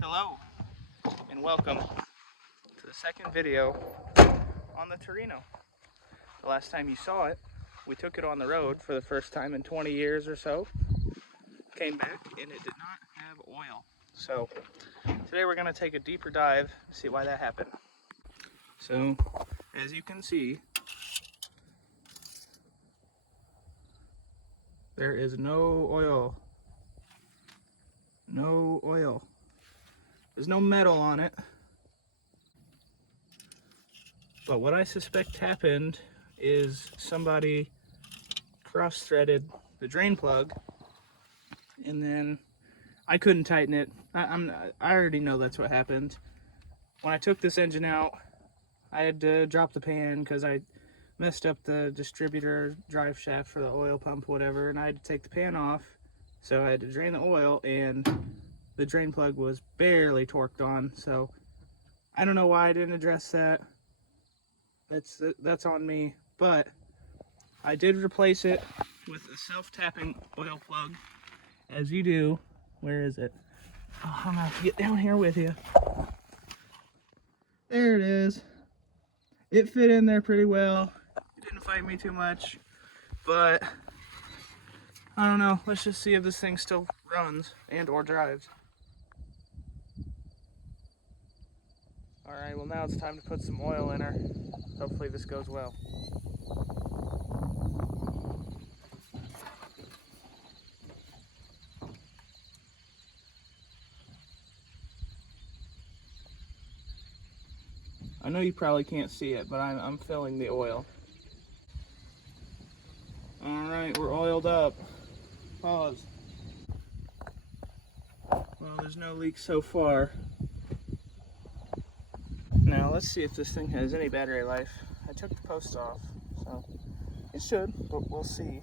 Hello, and welcome to the second video on the Torino. The last time you saw it, we took it on the road for the first time in 20 years or so. Came back and it did not have oil. So today we're going to take a deeper dive and see why that happened. So as you can see, there is no oil. No oil. There's no metal on it. But what I suspect happened is somebody cross-threaded the drain plug, and then I couldn't tighten it. I already know that's what happened. When I took this engine out, I had to drop the pan because I messed up the distributor drive shaft for the oil pump, whatever, and I had to take the pan off. So I had to drain the oil, and the drain plug was barely torqued on. So I don't know why I didn't address that. That's on me, but I did replace it with a self-tapping oil plug, as you do. Where is it? Oh, I'm gonna have to get down here with you. There it is. It fit in there pretty well. It didn't fight me too much, but I don't know. Let's just see if this thing still runs and or drives. Alright, well now it's time to put some oil in her. Hopefully this goes well. I know you probably can't see it, but I'm filling the oil. Alright, we're oiled up. Pause. Well, there's no leak so far. Now let's see if this thing has any battery life. I took the post off, so it should, but we'll see.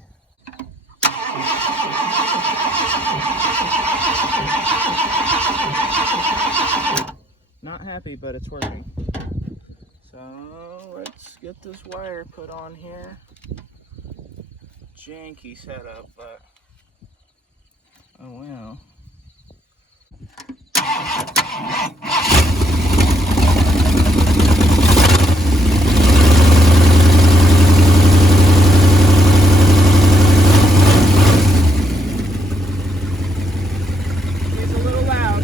Not happy, but it's working. So let's get this wire put on here. Janky setup, but oh wow. It's a little loud,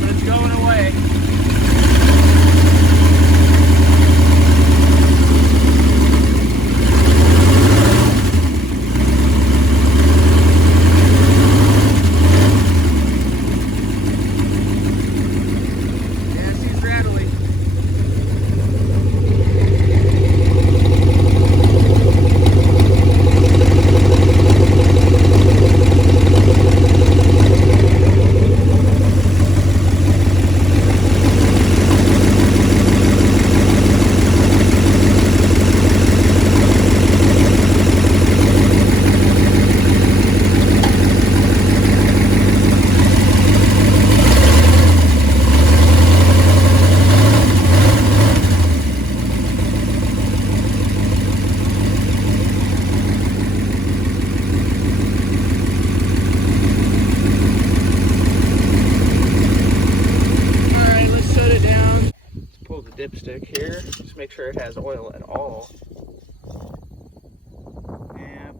but it's going away. Dipstick here, just make sure it has oil at all. And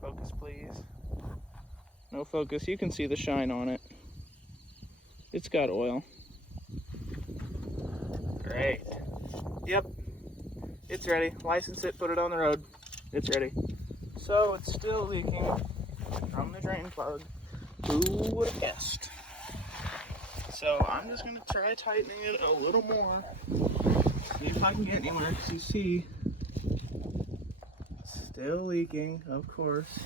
focus please. No focus, you can see the shine on it. It's got oil. Great. Yep, it's ready. License it, put it on the road. It's ready. So it's still leaking from the drain plug. Who would have guessed? So I'm just going to try tightening it a little more, see if I can get anywhere, because you see, still leaking, of course.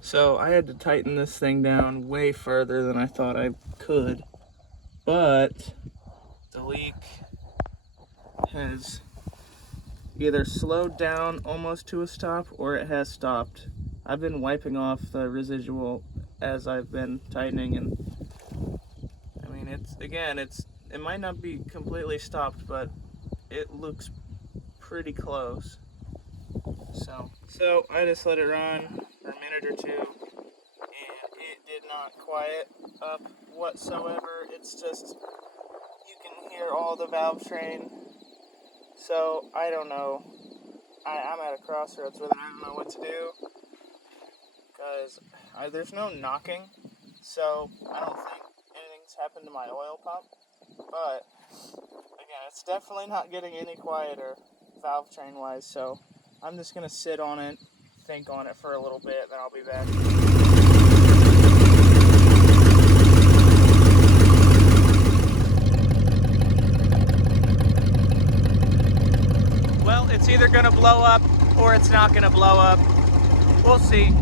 So I had to tighten this thing down way further than I thought I could, but the leak has either slowed down almost to a stop or it has stopped. I've been wiping off the residual as I've been tightening, and I mean, it might not be completely stopped, but it looks pretty close. So I just let it run for a minute or two, and it did not quiet up whatsoever. It's just, you can hear all the valve train. So I don't know. I'm at a crossroads with it. I don't know what to do, because there's no knocking, so I don't think anything's happened to my oil pump. But again, it's definitely not getting any quieter valve train wise, so I'm just gonna sit on it, think on it for a little bit, then I'll be back. Well, it's either gonna blow up or it's not gonna blow up. We'll see.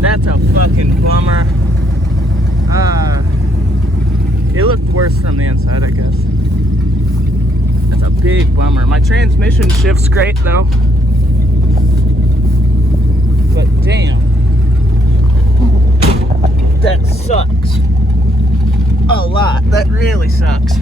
That's a fucking bummer. It looked worse from the inside, I guess. That's a big bummer. My transmission shifts great though. But damn. That sucks. A lot. That really sucks.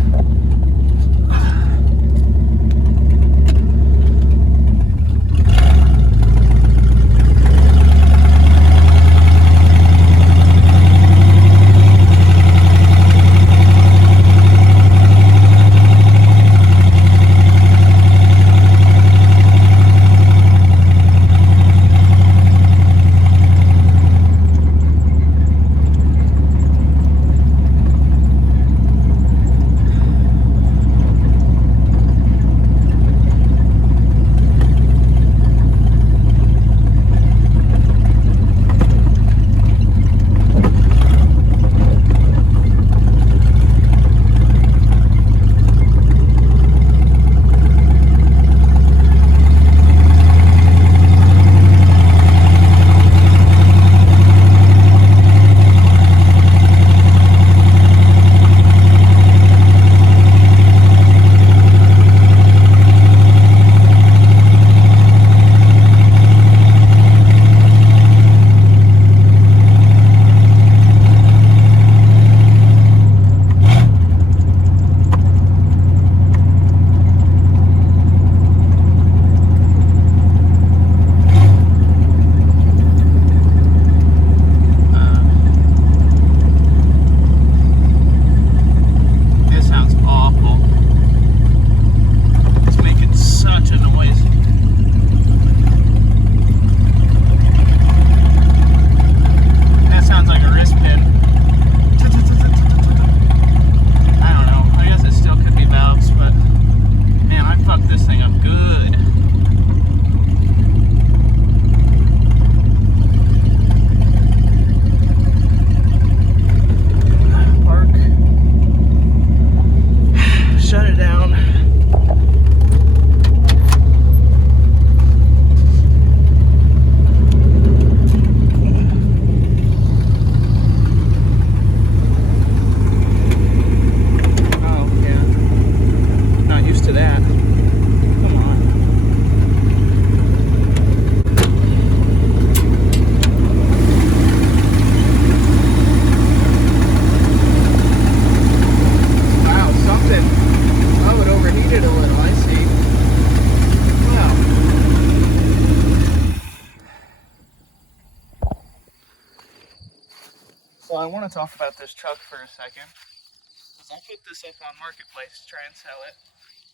I want to talk about this truck for a second, because I put this up on Marketplace to try and sell it.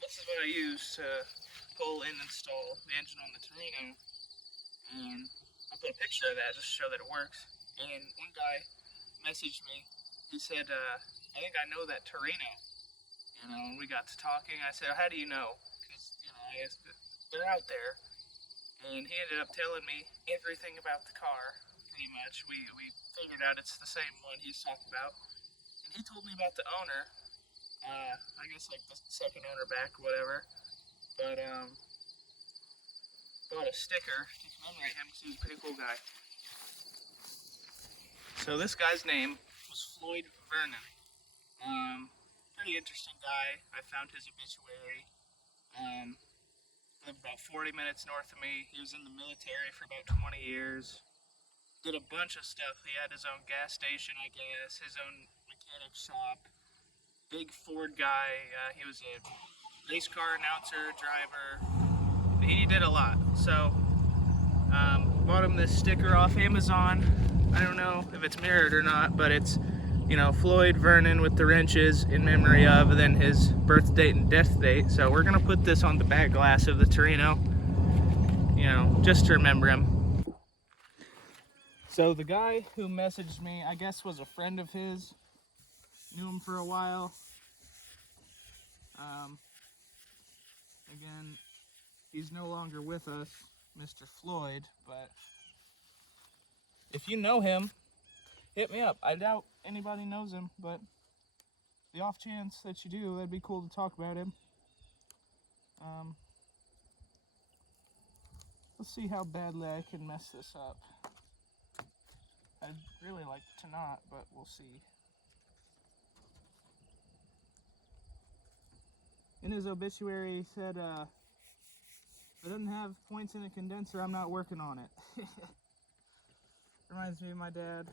This is what I use to pull and install the engine on the Torino, and I put a picture of that just to show that it works. And one guy messaged me. He said, I think I know that Tore-ino. And we got to talking. I said, how do you know? Because, I guess they're out there. And he ended up telling me everything about the car, pretty much. We figured out it's the same one he's talking about. And he told me about the owner. I guess like the second owner back, whatever. But, bought a sticker to commemorate him because he was a pretty cool guy. So this guy's name was Floyd Vernon. Pretty interesting guy. I found his obituary. Lived about 40 minutes north of me. He was in the military for about 20 years. Did a bunch of stuff. He had his own gas station, I guess, his own mechanic shop. Big Ford guy. He was a race car announcer, driver. He did a lot. So, bought him this sticker off Amazon. I don't know if it's mirrored or not, but it's, Floyd Vernon with the wrenches in memory of, and then his birth date and death date. So we're gonna put this on the back glass of the Torino, just to remember him. So the guy who messaged me, I guess was a friend of his, knew him for a while. Again, he's no longer with us, Mr. Floyd, but if you know him, hit me up. I doubt anybody knows him, but the off chance that you do, that'd be cool to talk about him. Let's see how badly I can mess this up. I'd really like to not, but we'll see. In his obituary, he said, if it doesn't have points in a condenser, I'm not working on it. Reminds me of my dad.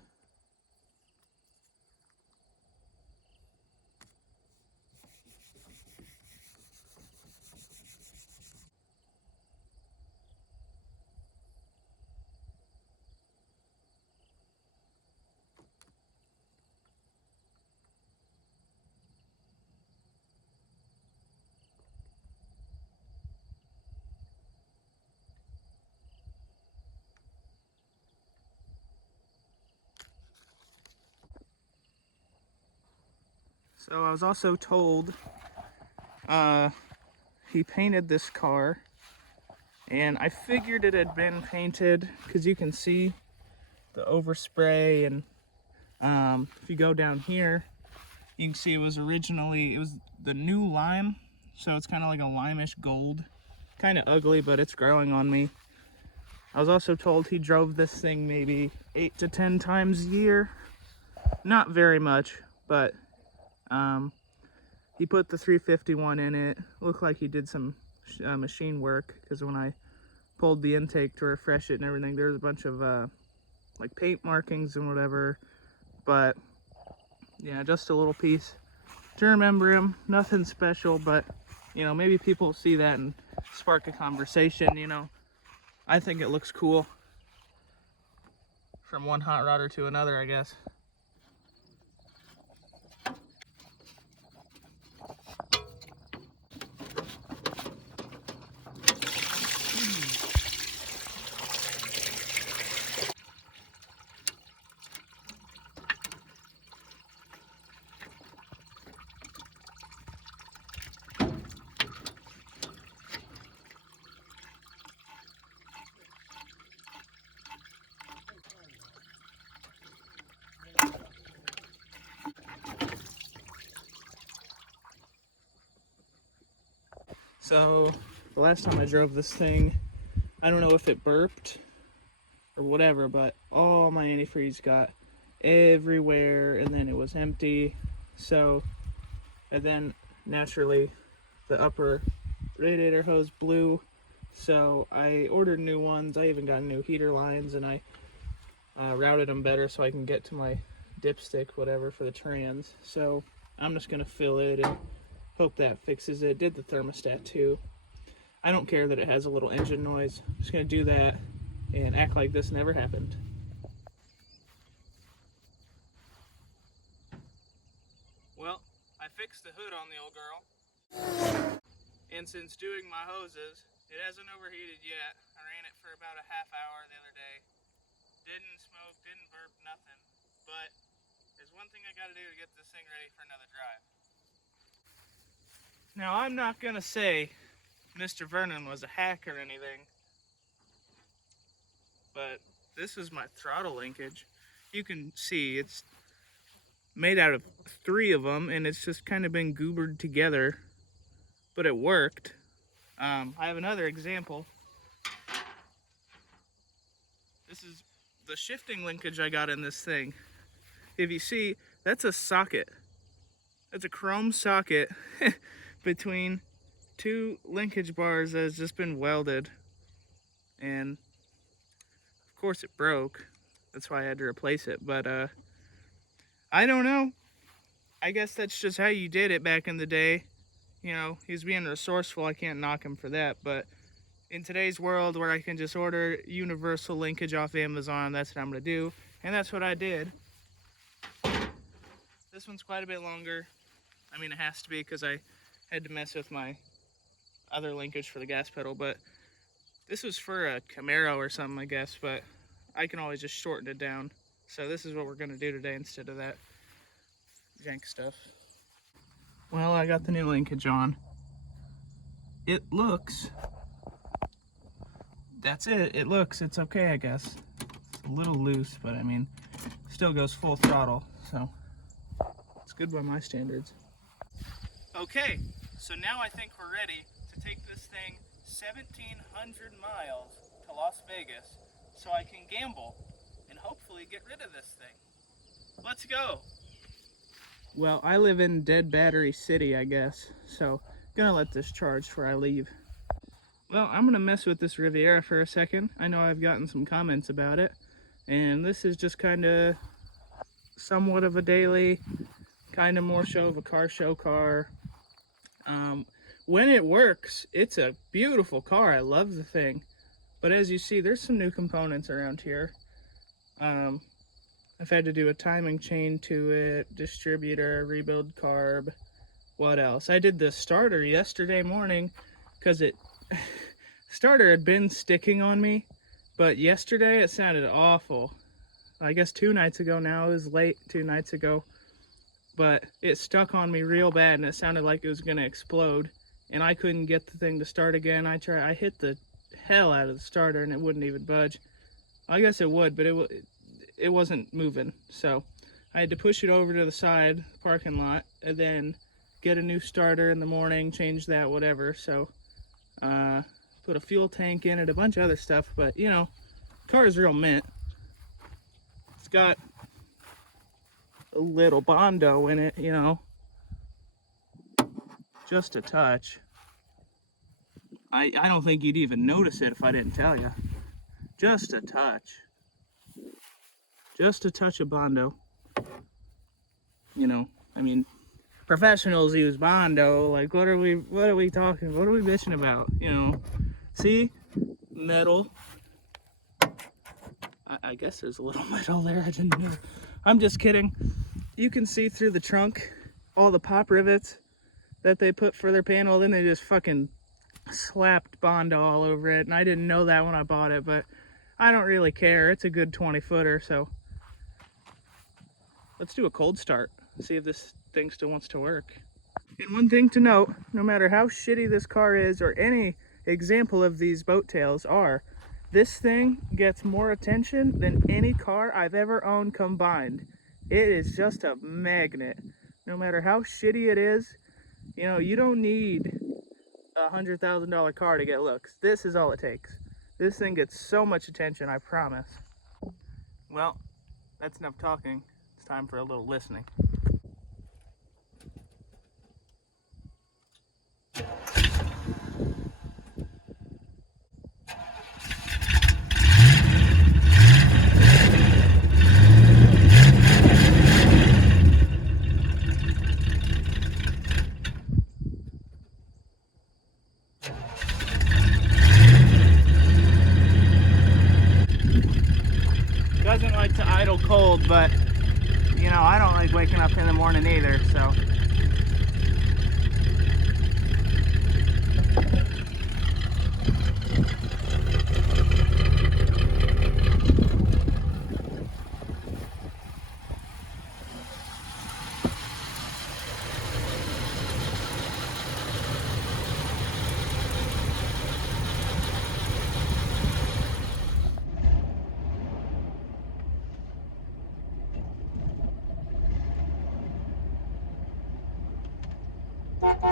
So I was also told he painted this car, and I figured it had been painted because you can see the overspray, and if you go down here, you can see it was the new lime, so it's kind of like a limeish gold. Kind of ugly, but it's growing on me. I was also told he drove this thing maybe 8 to 10 times a year. Not very much, but he put the 351 in it. Looked like he did some machine work, because when I pulled the intake to refresh it and everything, there was a bunch of like paint markings and whatever. But yeah, just a little piece to remember him. Nothing special, but maybe people see that and spark a conversation. I think it looks cool from one hot rodder to another, I guess. So the last time I drove this thing, I don't know if it burped or whatever, but all my antifreeze got everywhere, and then it was empty. So, and then naturally the upper radiator hose blew, so I ordered new ones. I even got new heater lines, and I routed them better so I can get to my dipstick, whatever, for the trans. So I'm just gonna fill it and hope that fixes it. Did the thermostat too. I don't care that it has a little engine noise. I'm just gonna do that and act like this never happened. fix the hood on the old girl. And since doing my hoses, it hasn't overheated yet. I ran it for about a half hour the other day. Didn't smoke, didn't burp, nothing. But there's one thing I gotta do to get this thing ready for another drive. Now, I'm not gonna say Mr. Vernon was a hack or anything, but this is my throttle linkage. You can see it's made out of 3 of them, and it's just kind of been goobered together, but it worked. I have another example. This is the shifting linkage I got in this thing. If you see, that's a socket. That's a chrome socket between 2 linkage bars that has just been welded. And of course it broke. That's why I had to replace it. But I don't know. I guess that's just how you did it back in the day. You know, he's being resourceful. I can't knock him for that. But in today's world where I can just order universal linkage off Amazon, that's what I'm going to do. And that's what I did. This one's quite a bit longer. I mean, it has to be because I had to mess with my other linkage for the gas pedal. But this was for a Camaro or something, I guess. But I can always just shorten it down. So this is what we're going to do today instead of that jank stuff. Well, I got the new linkage on. It looks... That's it. It looks, it's okay, I guess. It's a little loose, but I mean, still goes full throttle, so it's good by my standards. Okay, so now I think we're ready to take this thing 1,700 miles to Las Vegas so I can gamble and hopefully get rid of this thing. Let's go. Well, I live in Dead Battery City, I guess, so gonna let this charge before I leave. Well, I'm going to mess with this Riviera for a second. I know I've gotten some comments about it. And this is just kind of somewhat of a daily, kind of more show of a car show car. When it works, it's a beautiful car. I love the thing. But as you see, there's some new components around here. I've had to do a timing chain to it, distributor, rebuild carb. What else? I did the starter yesterday morning because it... starter had been sticking on me, but yesterday it sounded awful. I guess 2 nights ago now, it was late 2 nights ago, but it stuck on me real bad and it sounded like it was gonna explode, and I couldn't get the thing to start again. I hit the hell out of the starter and it wouldn't even budge. I guess it would, but it wasn't moving, so I had to push it over to the side parking lot and then get a new starter in the morning, change that, whatever. So put a fuel tank in it, a bunch of other stuff, but you know, car is real mint. It's got a little Bondo in it, you know, just a touch. I don't think you'd even notice it if I didn't tell you. Just a touch. Just a touch of Bondo. You know, I mean, professionals use Bondo. Like, what are we talking? What are we bitching about? You know, see, metal. I guess there's a little metal there. I didn't know. I'm just kidding. You can see through the trunk all the pop rivets that they put for their panel. Then they just fucking slapped Bondo all over it, and I didn't know that when I bought it, but I don't really care. It's a good 20-footer, so let's do a cold start. See if this thing still wants to work. And one thing to note, no matter how shitty this car is or any example of these boat tails are, this thing gets more attention than any car I've ever owned combined. It is just a magnet. No matter how shitty it is, you know, you don't need a $100,000 car to get looks. This is all it takes. This thing gets so much attention, I promise. Well, that's enough talking. It's time for a little listening. Doesn't like to idle cold, but you know, I don't like waking up in the morning either, so Now,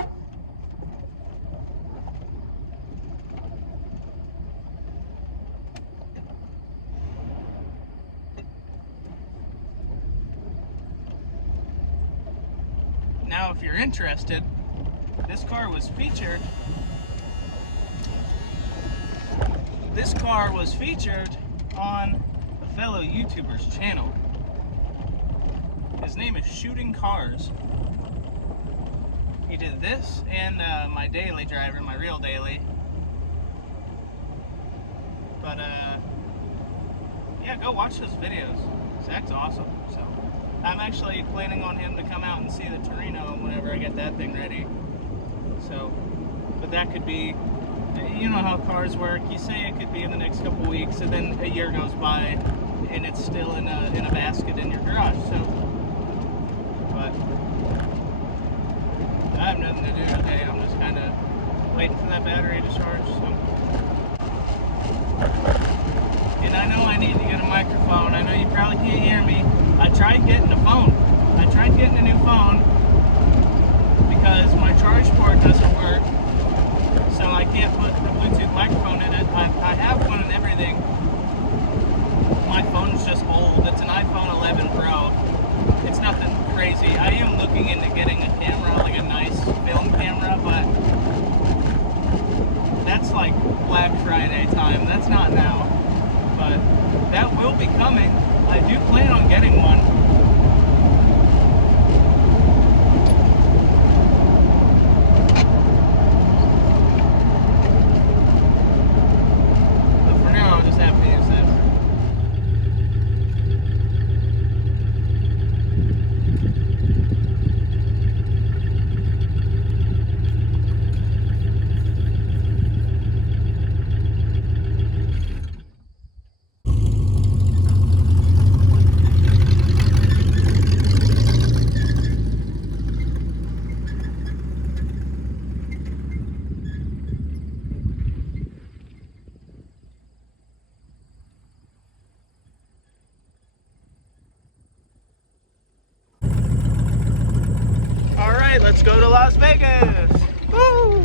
if you're interested, this car was featured. This car was featured on a fellow YouTuber's channel. His name is Shooting Cars. He did this and my daily driver, my real daily. But yeah, go watch those videos. Zach's awesome. So I'm actually planning on him to come out and see the Torino whenever I get that thing ready. So, but that could be, you know how cars work. You say it could be in the next couple weeks, and then a year goes by, and it's still in a basket in your garage. So, but I have nothing to do today. I'm just kind of waiting for that battery to charge. So, and I know I need to get a microphone. I know you probably can't hear me. I tried getting a phone. I tried getting a new phone because my charge port doesn't work. So I can't put the Bluetooth microphone in it. I have one and everything. My phone's just old. It's an iPhone 11 Pro. It's nothing crazy. I am looking into getting a camera, like a nice film camera, but that's like Black Friday time. That's not now. But that will be coming. I do plan on getting one. Let's go to Las Vegas. Woo!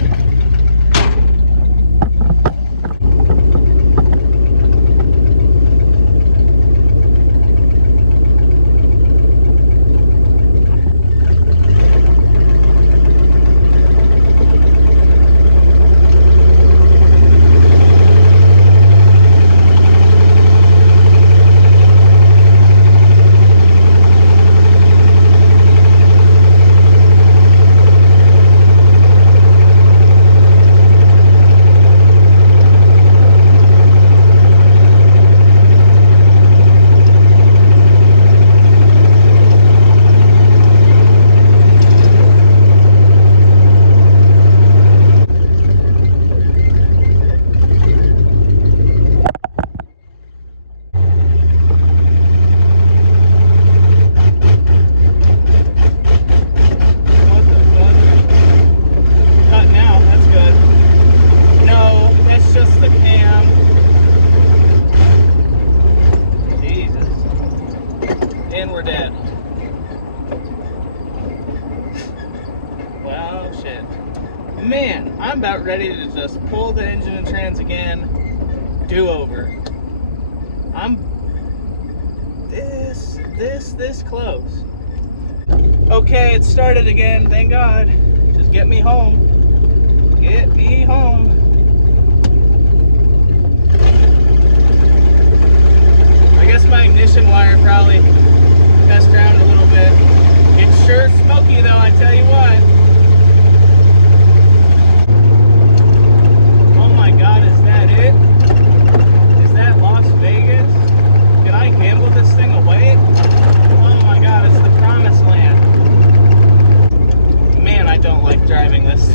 Man, I'm about ready to just pull the engine and trans again, do over. I'm this close. Okay, it started again, thank God. Just get me home. Get me home. I guess my ignition wire probably messed around a little bit. It's sure smoky though, I tell you what. God, is that it? Is that Las Vegas? Can I gamble this thing away? Oh my God, it's the promised land. Man, I don't like driving this.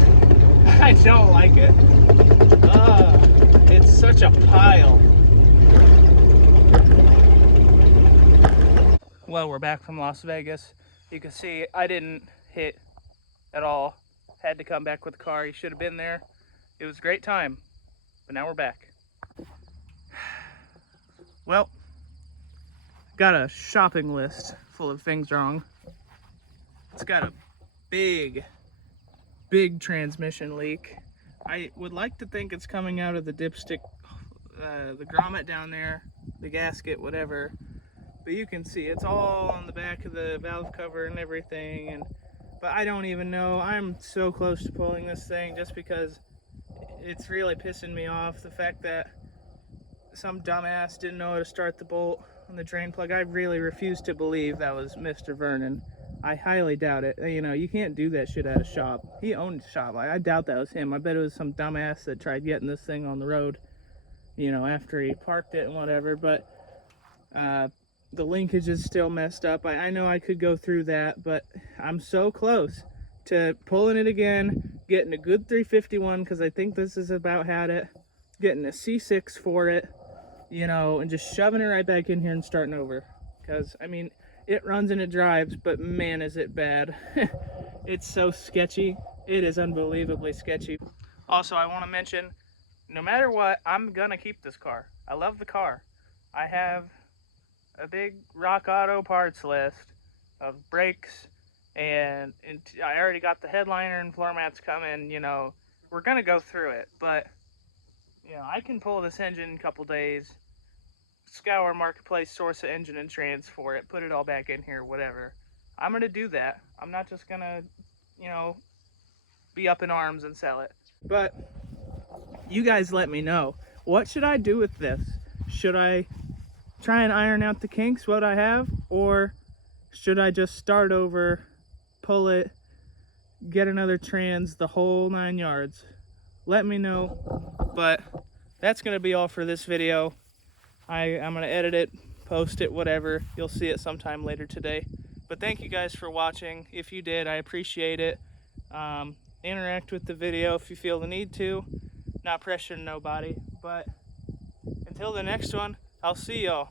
I don't like it. It's such a pile. Well, we're back from Las Vegas. You can see I didn't hit at all. Had to come back with the car. You should have been there. It was a great time. But now we're back. Well, got a shopping list full of things wrong. It's got a big big transmission leak. I would like to think it's coming out of the dipstick, the grommet down there, the gasket, whatever. But you can see it's all on the back of the valve cover and everything. But I don't even know. I'm so close to pulling this thing just because it's really pissing me off. The fact that some dumbass didn't know how to start the bolt on the drain plug. I really refuse to believe that was Mr. Vernon. I highly doubt it. You know, you can't do that shit at a shop. He owned a shop. I doubt that was him. I bet it was some dumbass that tried getting this thing on the road, you know, after he parked it and whatever. But the linkage is still messed up. I know I could go through that, but I'm so close to pulling it again, getting a good 351, because I think this is about had it, getting a C6 for it, you know, and just shoving it right back in here and starting over. Because, I mean, it runs and it drives, but man, is it bad. It's so sketchy. It is unbelievably sketchy. Also, I want to mention, no matter what, I'm gonna keep this car. I love the car. I have a big Rock Auto parts list of brakes, and I already got the headliner and floor mats coming. You know, we're gonna go through it, but you know, I can pull this engine in a couple days, scour marketplace, source an engine and trans for it, put it all back in here, whatever. I'm gonna do that. I'm not just gonna, you know, be up in arms and sell it. But you guys let me know, what should I do with this? Should I try and iron out the kinks, what I have, or should I just start over, pull it, get another trans, the whole 9 yards? Let me know. But that's gonna be all for this video. I'm gonna edit it, post it, whatever. You'll see it sometime later today. But thank you guys for watching. If you did, I appreciate it. Interact with the video if you feel the need to. Not pressuring nobody. But until the next one, I'll see y'all.